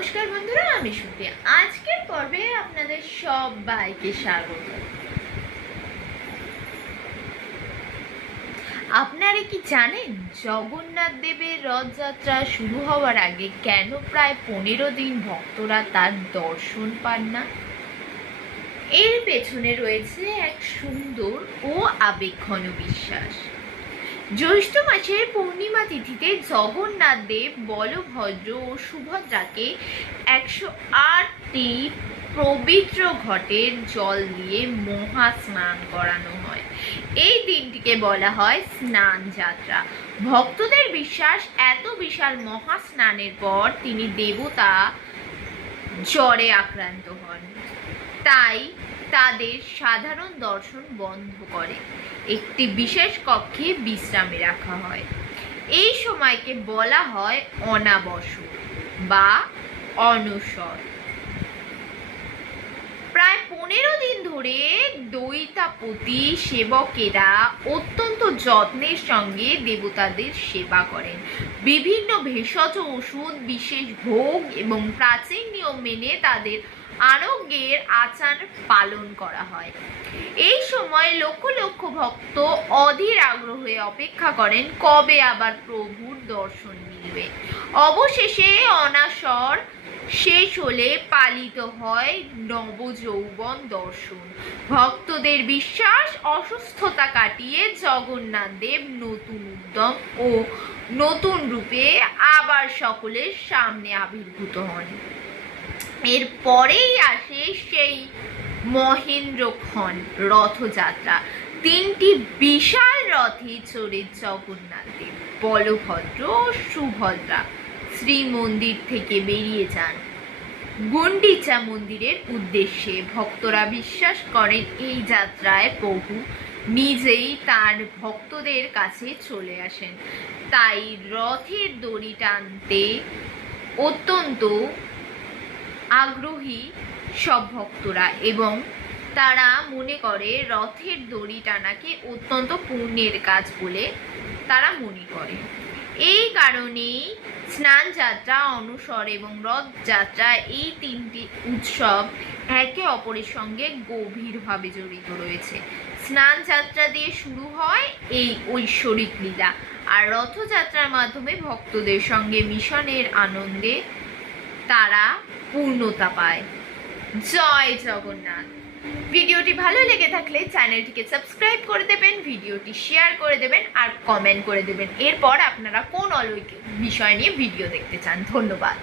নমস্কার বন্ধুরা, আমি শ্রুতি। আজকের পর্বে আপনাদের সবাইকে স্বাগত। আপনারা কি জানেন জগন্নাথ দেবের রথযাত্রা শুরু হওয়ার আগে কেন প্রায় 15 দিন ভক্তরা তার দর্শন পান না? এর পেছনে রয়েছে এক সুন্দর ও আবেগঘন বিশ্বাস। জ্যৈষ্ঠ মাসের পূর্ণিমা তিথিতে জগন্নাথ দেব, বলভদ্র ও সুভদ্রাকে 108টি পবিত্র ঘটের জল দিয়ে মহা স্নান করানো হয়। এই দিনটিকে বলা হয় স্নান যাত্রা। ভক্তদের বিশ্বাস, এত বিশাল মহা স্নানের পর তিনি দেবতা জ্বরে আক্রান্ত হন, তাই তাদের সাধারণ দর্শন বন্ধ করে একটি বিশেষ কক্ষে বিশ্রামে রাখা হয়। এই সময়কে বলা হয় অনাবসর বা অনসর। প্রায় 15 দিন ধরে দৈতাপতি সেবকেরা অত্যন্ত যত্নের সঙ্গে দেবতাদের সেবা করেন। বিভিন্ন ভেষজ ওষুধ, বিশেষ ভোগ এবং প্রাচীন নিয়ম মেনে তাদের আরোগ্যের আচার পালন করা হয়। এই সময় লক্ষ লক্ষ ভক্ত অধীর আগ্রহে অপেক্ষা করেন কবে আবার প্রভুর দর্শন মিলবে। অবশেষে অনাসর শেষ হলে পালিত হয় নবযৌবন দর্শন। ভক্তদের বিশ্বাস, অসুস্থতা কাটিয়ে জগন্নাথ দেব নতুন উদ্যম ও নতুন রূপে আবার সকলের সামনে আবির্ভূত হন। এর পরেই আসে সেই মহেন্দ্রক্ষণ রথযাত্রা। 3টি বিশাল রথে চড়ে জগন্নাথ দেব, বলভদ্র ও সুভদ্রা শ্রীমন্দির থেকে বেরিয়ে যান গুন্ডিচা মন্দিরের উদ্দেশ্যে। ভক্তরা বিশ্বাস করেন এই যাত্রায় প্রভু নিজেই তার ভক্তদের কাছে চলে আসেন, তাই রথের দড়ি টানতে অত্যন্ত আগ্রহী সব ভক্তরা, এবং তারা মনে করে রথের দড়ি টানাকে অত্যন্ত পুণ্যের কাজ বলে তারা মনে করে। এই কারণেই স্নান যাত্রা, অনসর এবং রথযাত্রা, এই 3টি উৎসব একে অপরের সঙ্গে গভীরভাবে জড়িত রয়েছে। স্নান যাত্রা দিয়ে শুরু হয় এই ঐশ্বরিক লীলা, আর রথযাত্রার মাধ্যমে ভক্তদের সঙ্গে মিশনের আনন্দে তারা পূর্ণতা পায়। জয় জগন্নাথ। ভিডিওটি ভালো লেগে থাকলে চ্যানেলটিকে সাবস্ক্রাইব করে দেবেন, ভিডিওটি শেয়ার করে দেবেন আর কমেন্ট করে দেবেন এরপর আপনারা কোন অলৌকিক বিষয় নিয়ে ভিডিও দেখতে চান। ধন্যবাদ।